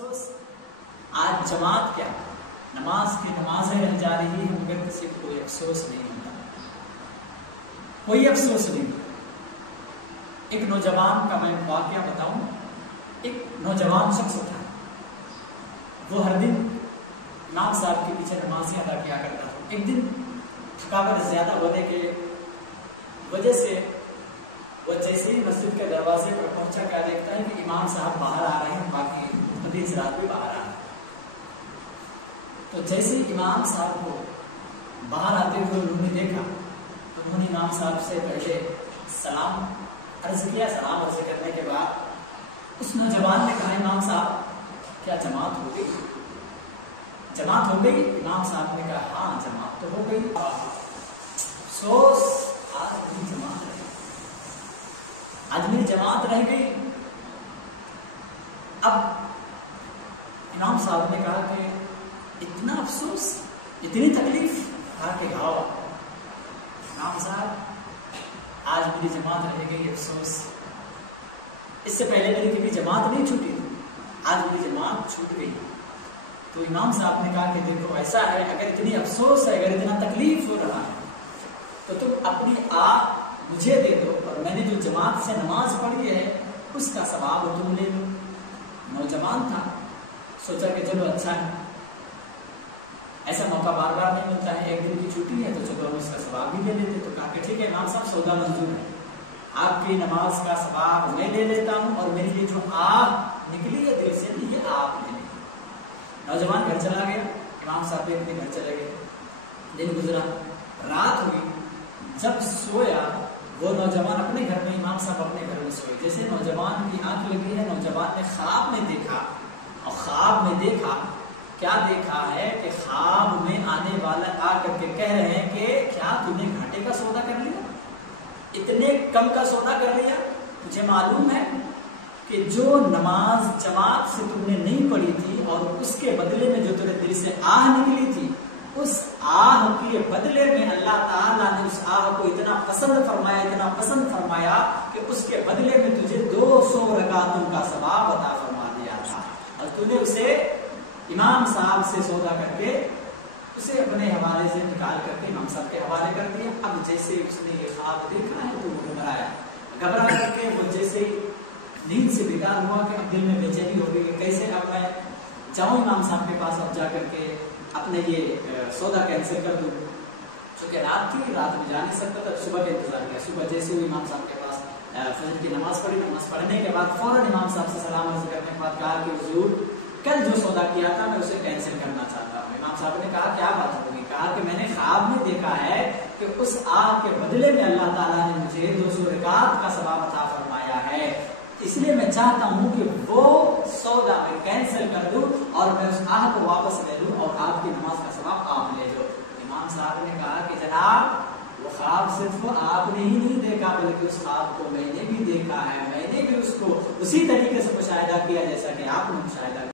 افسوس آج جماعت کیا نماز کی نمازیں رہ جا رہی ہیں مگر کسی کو کوئی افسوس نہیں ہوتا، کوئی افسوس نہیں۔ ایک نوجوان کا میں واقعہ بتاؤں، ایک نوجوان شخص تھا، وہ ہر دن امام صاحب کے پیچھے نمازیں ادا کیا کرتا تھا۔ ایک دن تھکاوٹ زیادہ ہونے کے وجہ سے وہ جیسے ہی مسجد کے دروازے پر پہنچا کیا دیکھتا ہے کہ امام صاحب باہر آ رہے ہیں، باقی حدیث رات بھی باہر آ رہے ہیں۔ تو جیسے ہی امام صاحب کو باہر آتے ہوئے انہوں نے دیکھا تو انہوں نے امام صاحب سے پہلے سلام عرض کیا۔ سلام عرض کرنے کے بعد اس نوجوان نے کہا امام صاحب کیا جماعت ہو گئی؟ جماعت ہو گئی؟ امام صاحب نے کہا ہاں جماعت تو ہو گئی۔ افسوس آج میری جماعت رہ گئی، آج میری جماعت رہ گئی۔ اب امام صاحب نے کہا کہ اتنا افسوس، اتنی تکلیف؟ کہا کہ ہاں امام صاحب آج میری جماعت رہ گئی، افسوس۔ اس سے پہلے میری کبھی جماعت نہیں چھوٹی تھی، آج میری جماعت چھوٹ گئی۔ تو امام صاحب نے کہا کہ دیکھو ایسا ہے، اگر اتنی افسوس ہے، اگر اتنا تکلیف ہو رہا ہے تو تم اپنی آنکھ مجھے دے دو اور میں نے جو جماعت سے نماز پڑھی ہے اس کا ثواب تم لے لو۔ نوجوان تھا، سوچا کہ چلو اچھا ہے، ایسا موقع بار بار نہیں ملتا ہے، ایک دن کی چھٹی ہے تو چلو ہم اس کا ثواب بھی لے لیتے۔ تو کہا کہ ٹھیک ہے امام صاحب سودا منظور ہے، آپ کی نماز کا ثواب میں لے لیتا ہوں اور میری یہ جو آہ نکلی ہے دل سے بھی یہ آپ لے لیں۔ نوجوان گھر چلا گیا، امام صاحب بھی اپنے گھر چلے گئے۔ دن گزرا، رات ہوئی، جب سویا وہ نوجوان اپنے گھر میں، امام صاحب اپنے گھر میں سوئے۔ جیسے نوجوان کی آنکھ لگی ہے، نوجوان نے خواب میں دیکھا، اور خواب میں دیکھا کیا دیکھا ہے کہ خواب میں آنے والا آ کر کے کہہ رہے ہیں کہ کیا تم نے گھاٹے کا سودا کر لیا، اتنے کم کا سودا کر لیا؟ مجھے معلوم ہے کہ جو نماز جماعت سے تم نے نہیں پڑھی تھی اور اس کے بدلے میں جو تیرے دل سے آہ نکلی تھی، اس آہ کے بدلے میں اللہ تعالیٰ نے اس آہ کو اتنا پسند فرمایا، اتنا پسند فرمایا کہ اس کے بدلے میں تجھے 200 رکعتوں کا ثواب عطا فرما دیا تھا، اور تو نے اسے امام صاحب سے سودا کر کے اسے اپنے حوالے سے نکال کر کے امام صاحب کے حوالے کر دیا۔ اب جیسے اس نے یہ خواب دیکھا ہے تو وہ گھبرا کر کے وہ جیسے نیند سے بیدار ہوا کہ اب دل میں بے چینی ہو گئی کہ کیسے اب میں جاؤں امام صاحب کے پاس، اب جا کر کے اپنے یہ سودا کینسل کر دوں۔ چونکہ رات تھی، رات میں جا نہیں سکتا تھا، صبح کا انتظار کیا۔ صبح جیسے ہوئی امام صاحب کے پاس فجر کی نماز پڑھی، نماز پڑھنے کے بعد فوراً امام صاحب سے سلام عرض کرنے کے بعد کہا کہ حضور کل جو سودا کیا تھا میں اسے کینسل کرنا چاہتا ہوں۔ امام صاحب نے کہا کیا بات ہوگی؟ کہا کہ میں نے خواب میں دیکھا ہے کہ اس آہ کے بدلے میں اللہ تعالیٰ نے مجھے 200 رکعت کا ثواب عطا فرمایا ہے، اس لیے میں چاہتا ہوں کہ وہ سودا میں کینسل کر دوں اور میں اس آہ کو واپس لے لوں اور آپ کی نماز کا ثواب آپ لے لو۔ امام صاحب نے کہا کہ جناب وہ خواب صرف آپ نے ہی نہیں دیکھا بلکہ اس خواب کو میں نے بھی دیکھا ہے، میں نے بھی اس کو اسی طریقے سے مشاہدہ کیا جیسا کہ آپ نے مشاہدہ کیا۔